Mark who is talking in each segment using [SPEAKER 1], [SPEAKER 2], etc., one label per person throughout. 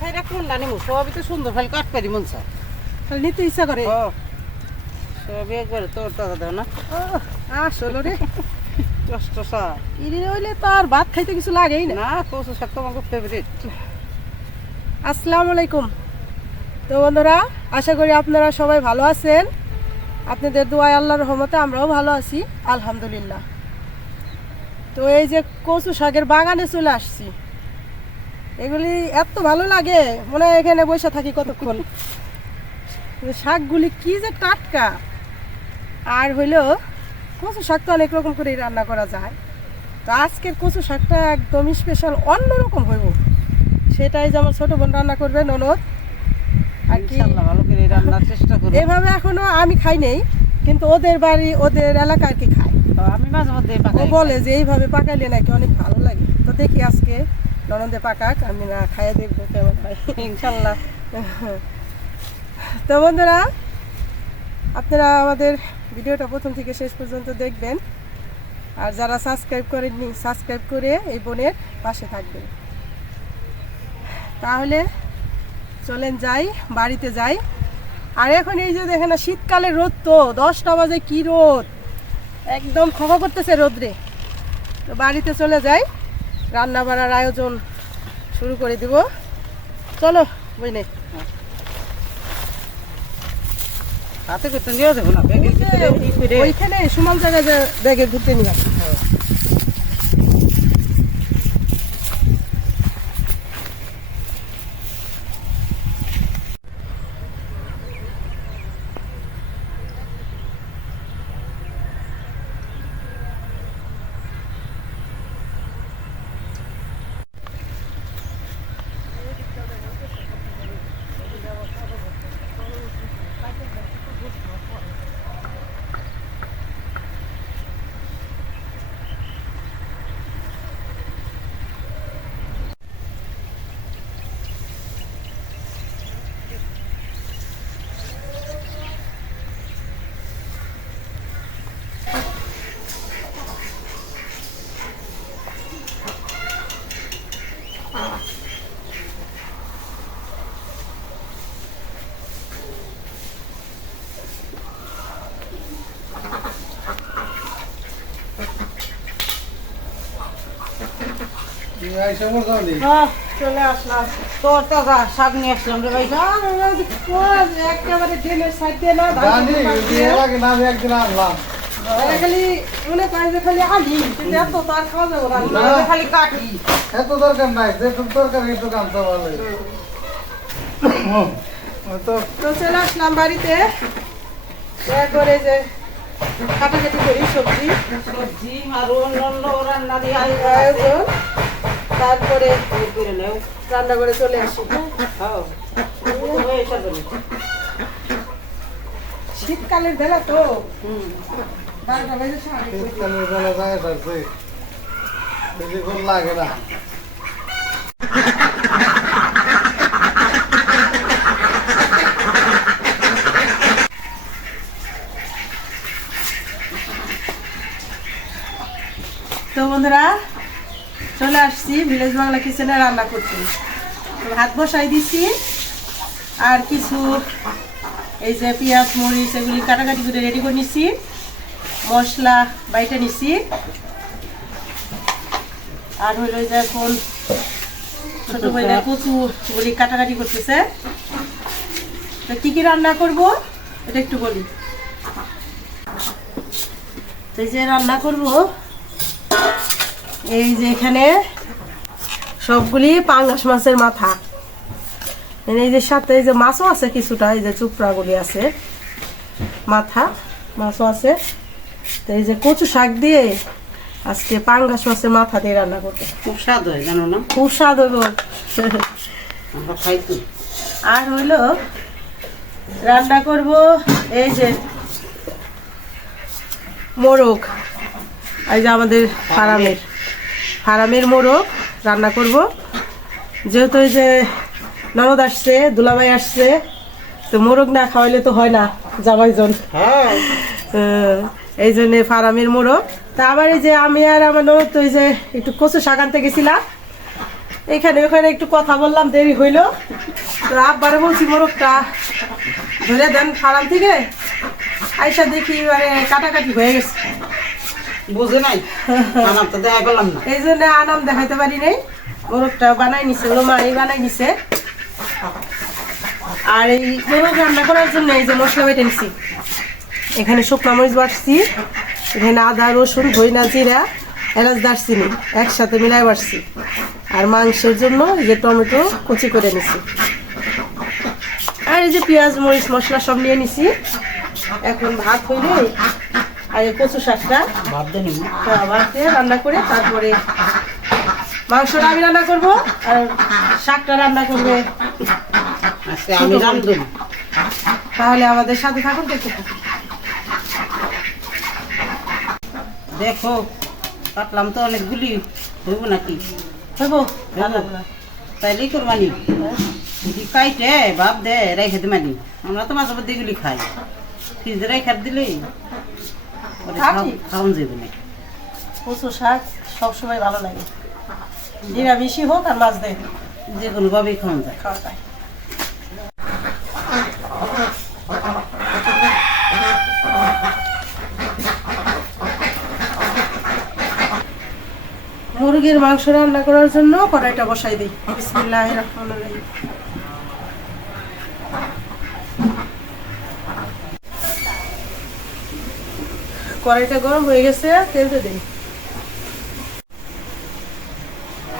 [SPEAKER 1] কোনটা কোনটা নিমু সবই তো সুন্দর কাট পারি মন
[SPEAKER 2] খালি নিতে ইচ্ছা করে।
[SPEAKER 1] ও সবই একবারে তোর দাদা দাও না।
[SPEAKER 2] ও আসলো রে।
[SPEAKER 1] কষ্ট সা।
[SPEAKER 2] ইরি হইলে তো আর ভাত খাইতে কিছু লাগেই না।
[SPEAKER 1] না কচু শাক তো আমার ফেভারিট
[SPEAKER 2] আসসালামু আলাইকুম তো বন্ধুরা আশা করি আপনারা সবাই ভালো আছেন। আপনাদের দোয়ায় আল্লাহর রহমতে আমরাও ভালো আছি আলহামদুলিল্লাহ। তো এই যে কচু শাকের বাগানে চলে আসছি। এগুলি এত ভালো লাগে মনে হয় এখানে বসে থাকি কতক্ষণ। শাকগুলি কি যে টাটকা। আর হইল কচু শাক তো অনেক রকম করে রান্না করা যায়। তো আজকের কচু শাকটা একদম স্পেশাল অন্যরকম হইব। সেটাই যে আমার ছোট বোন রান্না করবে ননদ। আর কি?
[SPEAKER 1] ভালো করে রান্নার চেষ্টা করব
[SPEAKER 2] এভাবে এখনও আমি খাই নেই কিন্তু ওদের বাড়ি ওদের এলাকা আর কি খাই।
[SPEAKER 1] আমি মাঝে মধ্যে
[SPEAKER 2] বলে যে এইভাবে পাকাইলে নাকি অনেক ভালো লাগে। তো দেখি আজকে ননদে পাকাক, আমি না খাইয়ে দেখব কেমন হয়,
[SPEAKER 1] ইনশাল্লাহ।
[SPEAKER 2] তো বন্ধুরা, আপনারা আমাদের ভিডিওটা প্রথম থেকে শেষ পর্যন্ত দেখবেন। আর যারা সাবস্ক্রাইব করেননি, সাবস্ক্রাইব করে এই বোনের পাশে থাকবেন। তাহলে চলেন যাই, বাড়িতে যাই। আর এখন এই যে দেখেন না শীতকালে রোদ তো, দশটা বাজে কি রোদ? একদম খোকা করতেছে রোদ্রে। তো বাড়িতে চলে যাই। রান্না বাড়ার আয়োজন শুরু করে দিব। চলো বুঝলে
[SPEAKER 1] হাতে করতে নিয়ে দেবো না করে
[SPEAKER 2] ওইখানে সমান জায়গায় ব্যাগে ঘুরতে নিয়ে আসি চলে আসলাম।
[SPEAKER 1] তোর দাদা শাক নিয়ে আসলাম রে ভাই।
[SPEAKER 2] আর ওরা যে কোন একেবারে ড্রেনের সাইড দিয়ে। না ধান পাক খালি মনে করে যে খালি আলি কিন্তু এত তো আর খাওয়া যাবে না।
[SPEAKER 1] না, খালি কাটি।
[SPEAKER 3] এত দরকার নাই যেটুক দরকার একটু কামতে পারলে তো
[SPEAKER 2] তো চলে আসলাম বাড়িতে। করে যে কাটাকাটি করি সবজি।
[SPEAKER 1] সবজি আর অন্য অন্য রান্না দিয়ে
[SPEAKER 2] আয়োজন? তারপরে
[SPEAKER 1] করে নেও
[SPEAKER 2] রান্না করে চলে আসি।
[SPEAKER 1] হয়ে।
[SPEAKER 2] শীতকালের বেলা তো।
[SPEAKER 3] শীতকালের বেলা যায় থাকছে বেশিক্ষণ লাগে না
[SPEAKER 2] তো বন্ধুরা চলে আসছি ভিলেজ বাংলা কিচেনে রান্না করতে। ভাত বসাই দিচ্ছি আর কিছু এই যে পেঁয়াজ মরিচ এগুলি কাটাকাটি করে রেডি করে নিচ্ছি মশলা বাইটা নিচ্ছি আর হইল যে এখন ছোট ভাইরা কচু গুলি কাটাকাটি করতেছে। তো কি কি রান্না করব এটা একটু বলি। তো এই যে রান্না করব এই যে এখানে সবগুলি পাঙ্গাস মাছের মাথা। এই যে সাথে এই যে মাছও আছে কিছুটা এই যে চুপড়াগুলি আছে। মাথা মাছও আছে। তো এই যে কচু শাক দিয়ে আজকে পাঙ্গাস মাছের মাথা দিয়ে রান্না করতে
[SPEAKER 1] খুব স্বাদ হয় জানো না?
[SPEAKER 2] খুব স্বাদ হইব।
[SPEAKER 1] আমরা খাই তো।
[SPEAKER 2] আর হইল রান্না করব এই যে মোরগ এই যে আমাদের ফার্মের ফার্মের মোরগ রান্না করব। যেহেতু এই যে ননদ আসছে দুলাভাই আসছে তো মোরগ না খাওয়াইলে তো হয় না জামাইজন।
[SPEAKER 1] হ্যাঁ।
[SPEAKER 2] এই জন্য ফারামের মোড়ক। তা আবার এই যে আমি আর আমার ননদ তো এই যে একটু কচু শাক আনতে গেছিলাম। এখানে ওখানে একটু কথা বললাম দেরি হইল। তো আব্বারে বলছি মোরগটা ধরে দেন ফারাম থেকে আইসা দেখি মানে কাটাকাটি হয়ে গেছে।
[SPEAKER 1] বুঝে নাই। আনাম তো পেলাম না।
[SPEAKER 2] এই জন্য আনাম দেখাইতে পারি নাই। বানাই নিছে মাই বানাই নিছে। আর এই রান্না করার জন্য এই যে মশলা বেটে নিছি। এখানে শুকনো মরিচ বাড়ছি এখানে আদা, রসুন, ধইনা, জিরা, এলাচ, দারচিনি একসাথে মিলাই বাটছি। আর মাংসের জন্য এই যে টমেটো কুচি করে নিছি। আর এই যে পেঁয়াজ, মরিচ, মশলা সব নিয়ে নিছি। এখন ভাত হইলে আর এই কচু শাকটা
[SPEAKER 1] ভাত
[SPEAKER 2] ভাত দিয়ে রান্না করে তারপরে মাংসটা আমি রান্না করব আর শাকটা রান্না করবে। তাহলে আমাদের সাথে থাকুন দেখতে
[SPEAKER 1] দেখো কাটলাম তো অনেকগুলি হইব নাকি?
[SPEAKER 2] হইব
[SPEAKER 1] তাইলেই করবানি। যদি কাইটে বাপ দে রেখে দে মানি। আমরা তো মাঝে মধ্যে এগুলি খাই। ফ্রিজে রেখে দিলেই।
[SPEAKER 2] ঠিক।
[SPEAKER 1] খাওয়ান যাবে না।
[SPEAKER 2] কচু শাক সবসময় ভালো লাগে। নিরামিষই হোক আর মাছ দেয়
[SPEAKER 1] যে কোনোভাবেই খাওয়ান যায়।
[SPEAKER 2] খাওয়া যায়। মুরগির মাংস রান্না করার জন্য কড়াইটা বসাই দিই। বিসমিল্লাহ রহমান কড়াইটা গরম হয়ে গেছে তেলতে দিই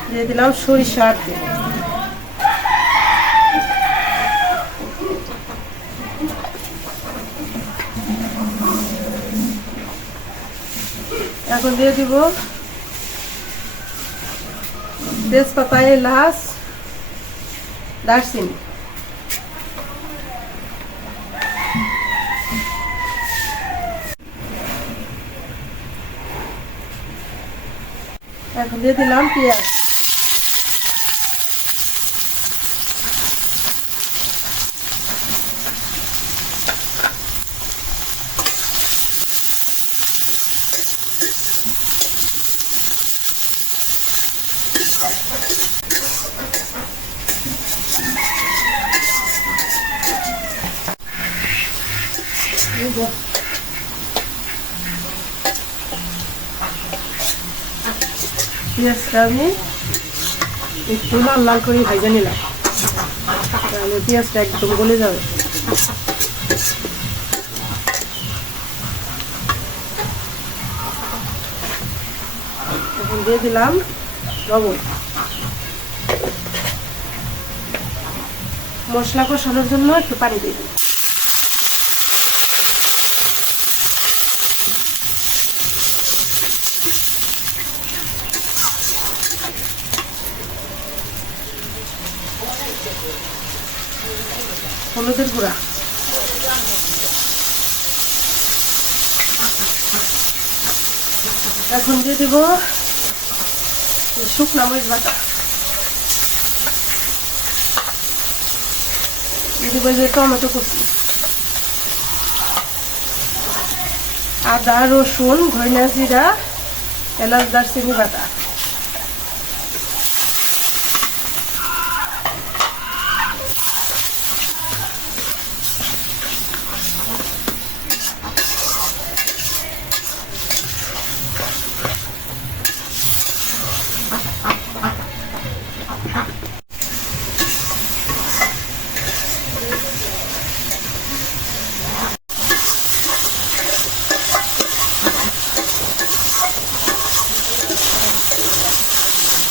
[SPEAKER 2] দিয়ে দিলাম সরিষার তেল। এখন দিয়ে দিব তেজপাতা, এলাচ, দারচিনি। এখন দিয়ে দিলাম পেঁয়াজ এই যে। পেঁয়াজটা আমি একটু লাল লাল করে ভেজে নিলাম। তাহলে পেঁয়াজটা একদম গলে যাবে। দিয়ে দিলাম লবণ। মশলা কষানোর জন্য একটু পানি দিয়ে দিই হলুদের গুঁড়া। এখন দিয়ে দেব শুকনা মরিচ বাটা। দিয়ে দেবো যে টমেটো কুচি। আদা, রসুন, ধনিয়া জিরা, এলাচ, দারচিনি বাটা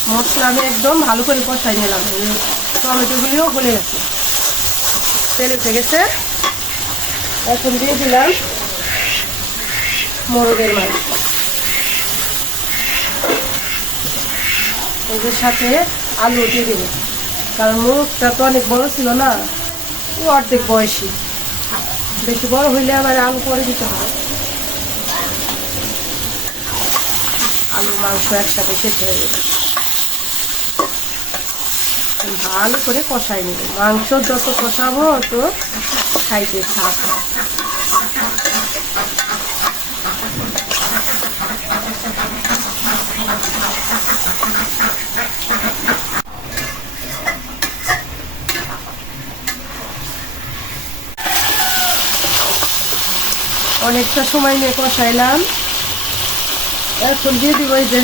[SPEAKER 2] মশলা আমি একদম ভালো করে কষাই নিলাম। টমেটোগুলিও গলে গেছে। তেল উঠে গেছে এখন দিয়ে দিলাম মোরগের মাংস ওদের সাথে আলু দিয়ে দেবো কারণ মোরগটা তো অনেক বড় ছিল না অর্ধেক বয়সী। বেশি বড় হইলে আবার আলু পরে দিতে হয়। আলু মাংস একসাথে সেদ্ধ হয়ে যাবে ভালো করে কষাই নেবে। মাংস যত কষাবো অত খাইতে স্বাদ অনেকটা সময় নিয়ে কষাইলাম। এখন দিয়ে দিব এই যে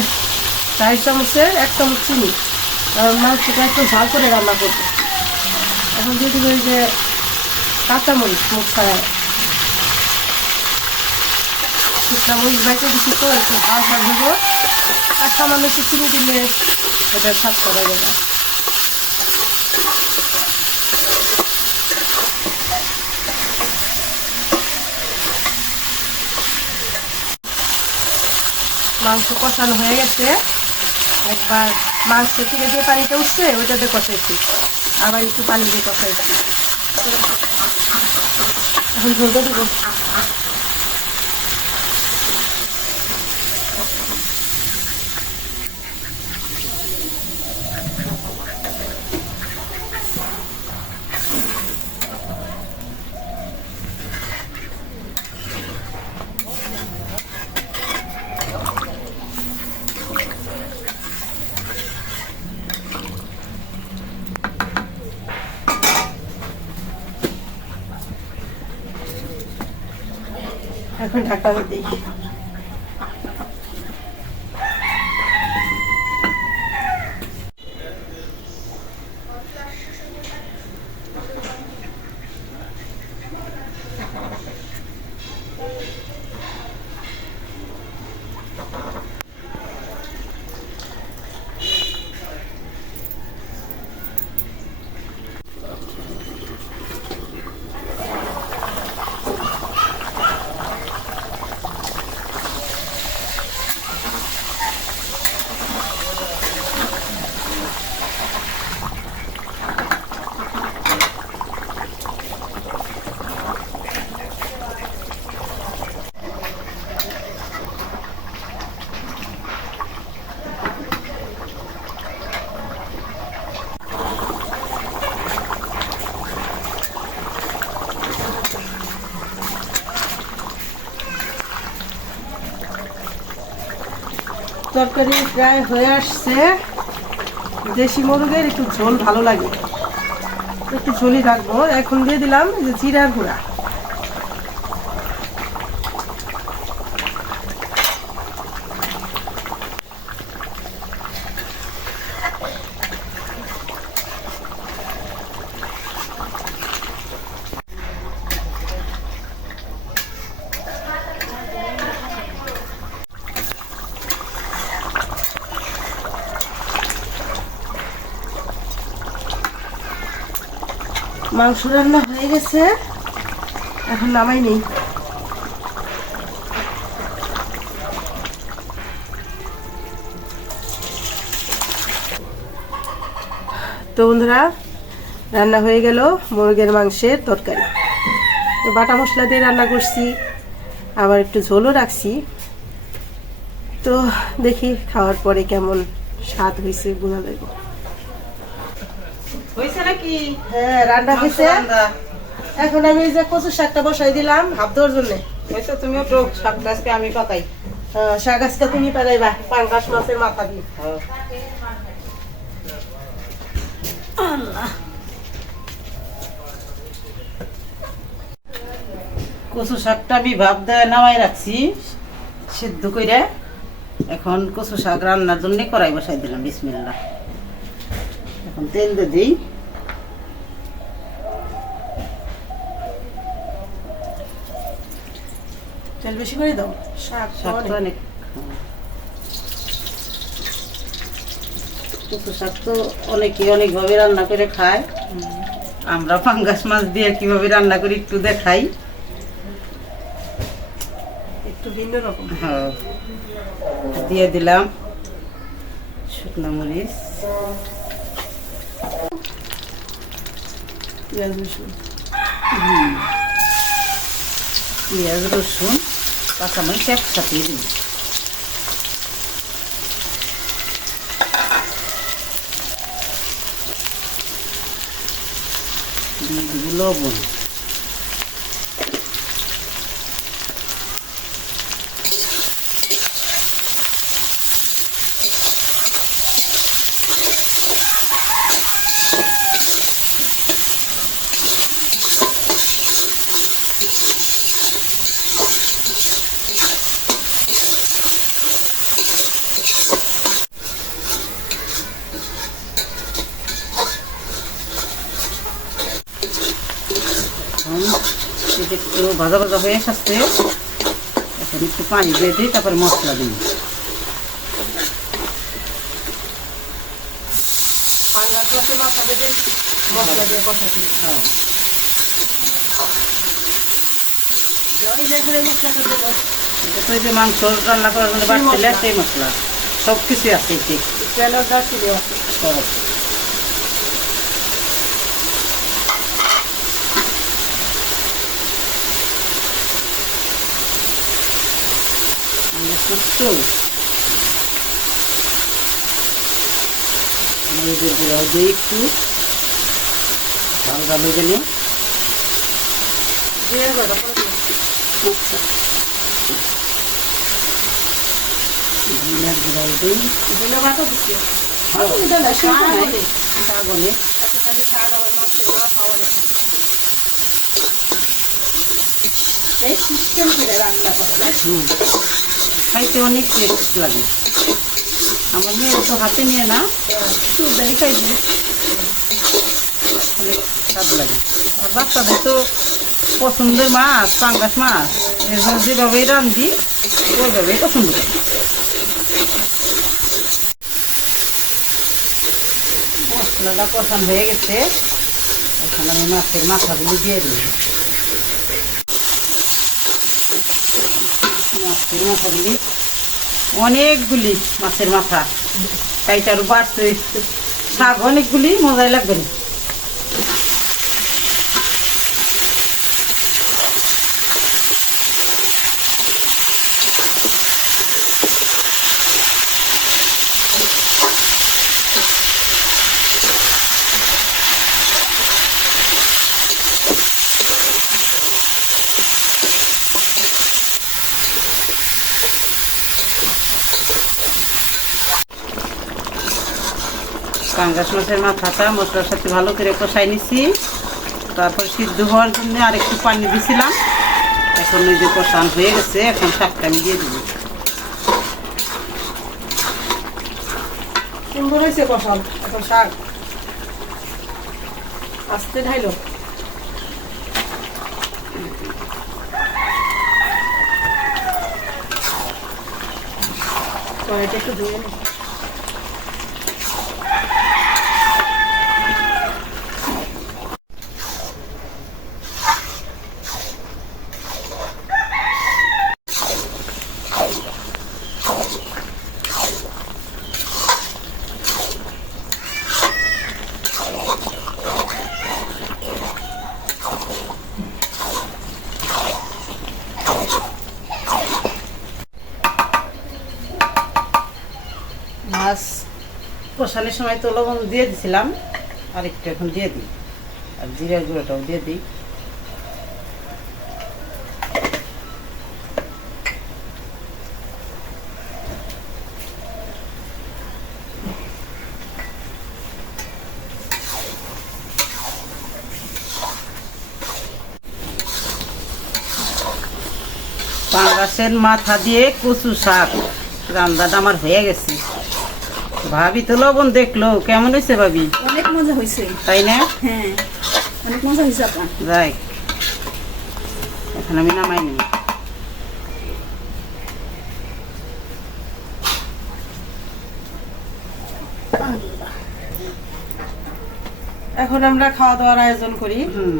[SPEAKER 2] চার চামচের এক চামচ চিনি। কারণ মাংসটা একটু ঝাল করে রান্না করব এখন দিব এই যে কাঁচামরিচ মুখ ছাড়ায়, শুকনা মরিচ বাইতে দিচ্ছি তো, একটু ঝাল ঝাল দেবো, আর সামান্য একটু চিনি দিলে এটা স্বাদ করা যাবে। মাংস কষানো হয়ে গেছে। একবার মাংস থেকে যে পানিটা উঠছে ওইটাতে কষাইছি। আবার একটু পানি দিয়ে কষাইছি। এখন ঝোলটা দেবো। এখন ঢাকা দিই তরকারি প্রায় হয়ে আসছে। দেশি মুরগের একটু ঝোল ভালো লাগে। একটু ঝোলই রাখব। এখন দিয়ে দিলাম যে জিরার গুঁড়া। মাংস রান্না হয়ে গেছে। এখন নামাই নেই। তো বন্ধুরা, রান্না হয়ে গেল মুরগের মাংসের তরকারি। তো বাটা মশলা দিয়ে রান্না করছি, আবার একটু ঝোলও রাখছি। তো দেখি খাওয়ার পরে কেমন স্বাদ হয়েছে, বোঝা
[SPEAKER 1] হয়েছে নাকি?
[SPEAKER 2] হ্যাঁ রান্না হয়েছে। এখন আমি যে কচু শাকটা বসাই দিলাম হাফ দেওয়ার জন্য।
[SPEAKER 1] হয়েছে তুমিও তো শাকটা আজকে আমি পাকাই।
[SPEAKER 2] শাক আজকে তুমি পাঙ্গাস মাছের মাথা দিয়ে।
[SPEAKER 1] কচু শাকটা আমি ভাব দেয় নামাই রাখছি সিদ্ধ করে এখন কচু শাক রান্নার জন্য কড়াই বসাই দিলাম বিসমিল্লা এখন তেল দিয়ে দিই।
[SPEAKER 2] তেল বেশি করে দাও। শাক অনেক।
[SPEAKER 1] অনেক। শাক তো অনেকে অনেকভাবে রান্না করে খায়। আমরা পাঙ্গাস মাছ দিয়ে কীভাবে রান্না করি একটু দেখাই।
[SPEAKER 2] একটু ভিন্ন রকম।
[SPEAKER 1] হ্যাঁ। দিয়ে দিলাম শুকনো মরিচ।
[SPEAKER 2] পেঁয়াজ রসুন।
[SPEAKER 1] পেঁয়াজ রসুন কাঁচামরিচ একসাথে দিন দিয়ে দিব লবণ একটু ভাজা ভাজা হয়ে আসছে এখন একটু পানি দিয়ে দিই তারপরে মশলা দিই
[SPEAKER 2] পাঙ্গাস মাছের মাথা দিয়ে মশলা দিয়ে কষাতে
[SPEAKER 1] হ্যাঁ
[SPEAKER 2] ওই যে এখানে মশলাটা দিলাম
[SPEAKER 1] এটা তো এই যে মাংস রান্না করার জন্য বাড়ছিল সেই মশলা সব কিছু আছে এতে
[SPEAKER 2] তেল আর দারচিনি আছে
[SPEAKER 1] সব সুস্থ মরিচের গুঁড়াও দিই একটু ঝাল ঝাল হয়ে গেলে। গুঁড়াও দিই শাক শাক
[SPEAKER 2] আবার মাছের এই সিস্টেম করে রান্না করে।
[SPEAKER 1] খাইতে অনেক টেস্ট লাগে। আমার মেয়ে তো হাতে নিয়ে না শুধুই খাইবে অনেক স্বাদ লাগে। আর বাচ্চাদের তো পছন্দের মাছ, পাঙ্গাস মাছ এর জন্য যেভাবেই রান্ধি, ওইভাবেই পছন্দ করে। মশলাটা কষান হয়ে গেছে, এখন আমি মাছের মাথাগুলি দিয়ে দিই মাছের মাথাগুলি। অনেকগুলি মাছের মাথা। কাইটারও বাড়ছে। শাক অনেকগুলি মজাই লাগবে না। পাঙ্গাস মাছের মাথাটা মশলার সাথে ভালো করে কষাই নিছি। তারপর সিদ্ধ হওয়ার জন্য আর একটু পানি দিছিলাম। এখন ওই যে কষান হয়ে গেছে, এখন শাকটা আমি দিয়ে দিব।
[SPEAKER 2] সুন্দর হয়েছে কষান, এখন শাক। আস্তে ঢাইলো। একটু ধুয়ে নি
[SPEAKER 1] মাছ কষানোর সময় তো লবণ দিয়ে দিছিলাম আর একটু এখন দিয়ে দিই। আর জিরার গুঁড়োটাও দিয়ে দিই। পাঙ্গাসের মাথা দিয়ে কচু শাক। রান্নাটা আমার হয়ে গেছে। ভাবি তো লবণ দেখল। কেমন হয়েছে ভাবি?
[SPEAKER 4] অনেক মজা হয়েছে।
[SPEAKER 1] তাই না?
[SPEAKER 4] হ্যাঁ অনেক মজা হয়েছে আপা
[SPEAKER 1] যাই। এখন আমি নামাই নি।
[SPEAKER 2] এখন আমরা খাওয়া দাওয়ার আয়োজন করি।
[SPEAKER 1] হুম।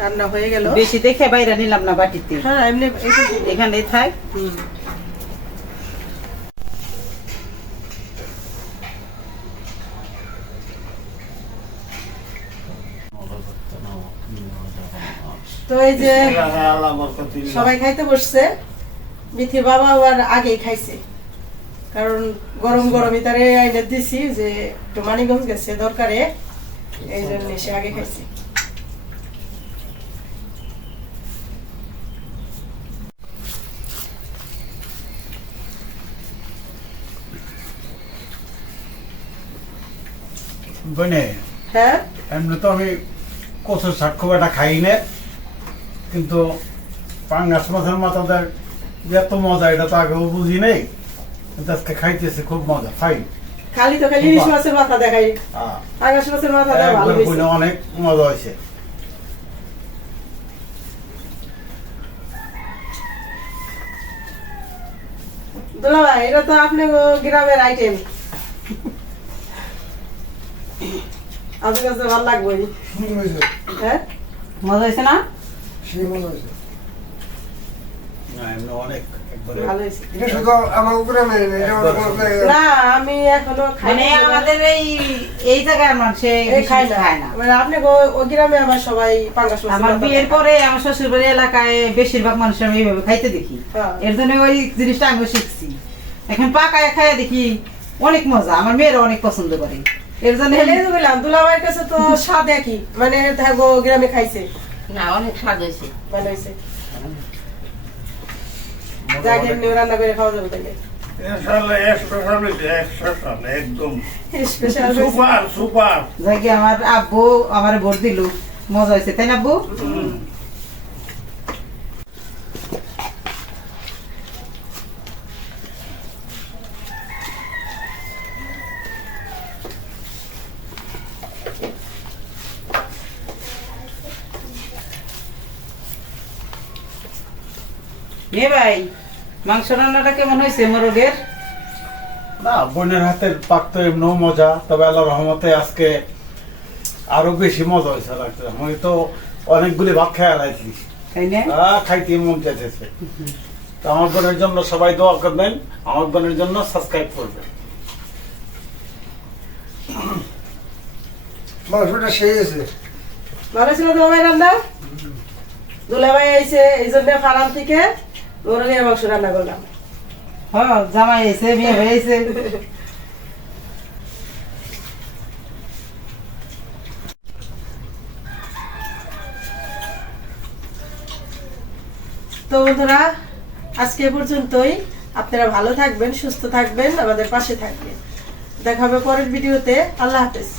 [SPEAKER 2] রান্না হয়ে গেল।
[SPEAKER 1] বেশি দেখে বাইরে নিলাম না বাটিতে।
[SPEAKER 2] হ্যাঁ এমনি
[SPEAKER 1] এখানেই থাক।
[SPEAKER 2] হুম। তো এই যে সবাই খাইতে বসছে। মিথি বাবা আর আগেই খাইছে। কারণ গরম গরম ইতারে আইনে দিছি যে একটু মানিগঞ্জ গেছে দরকারে। এই জন্য সে আগে খাইছে।
[SPEAKER 3] বনে
[SPEAKER 2] হ্যাঁ?
[SPEAKER 3] এমনি তো আমি কচুর শাক খুব একটা খাই না। কিন্তু পাঙ্গাস মাছের মাথাদের এত মজা এটা তো আগেও বুঝি নেই। কিন্তু আজকে খাইতেছে খুব মজা ফাইন
[SPEAKER 2] হ্যাঁ। আপনি গ্রামের আইটেম লাগবে হ্যাঁ?
[SPEAKER 1] মজা হয়েছে না?
[SPEAKER 3] না,
[SPEAKER 2] আমি এখনও
[SPEAKER 1] মানে আমাদের এই এই জায়গার মানুষ
[SPEAKER 2] খাই না। মানে আপনি গো- গ্রামে আবার সবাই পাঙ্গাস
[SPEAKER 1] আমার বিয়ের পরে আমার শ্বশুর এলাকায় বেশিরভাগ মানুষ আমি এইভাবে খাইতে দেখি।
[SPEAKER 2] হ্যাঁ।
[SPEAKER 1] এর জন্য ওই জিনিসটা আমি শিখছি। এখন পাকায় খাইয়া দেখি অনেক মজা আমার মেয়েরা অনেক পছন্দ করে। এর জন্য
[SPEAKER 2] এলে তো দুলা ভাইয়ের কাছে তো স্বাদ একই। মানে গ্রামে খাইছে।
[SPEAKER 5] না অনেক স্বাদ হয়েছে।
[SPEAKER 2] ভালো হয়েছে যাকে এমনি রান্না করে খাওয়া যাবে
[SPEAKER 1] যাকে আমার আব্বু আমার ভোট দিল মজা হয়েছে তাই না আব্বু? এ ভাই মাংস রান্নাটা কেমন হয়েছে মোরগের?
[SPEAKER 3] না বোনের হাতের পাক তো এমনিও মজা তবে আল্লাহ রহমতে আজকে আরও বেশি মজা হয়েছে লাগছে আমি তো অনেকগুলি ভাত খেয়ে লাইছি
[SPEAKER 1] তাই না?
[SPEAKER 3] আহ, খাইতে মন চাইতেছে। তো আমার বোনের জন্য সবাই দোয়া করবেন আমার বোনের জন্য সাবস্ক্রাইব করবেন।
[SPEAKER 6] মাংসটা সেই আছে
[SPEAKER 2] ভালো ছিল ভাই রান্না? দুলা ভাই আইছে এই জন্য ফার্ম থেকে। মাংস রান্না করলাম।
[SPEAKER 1] হ্যাঁ জামাই এসে হয়েছে
[SPEAKER 2] তো বন্ধুরা, আজকে পর্যন্তই। আপনারা ভালো থাকবেন, সুস্থ থাকবেন, আমাদের পাশে থাকবেন। দেখা হবে পরের ভিডিওতে। আল্লাহ হাফেজ।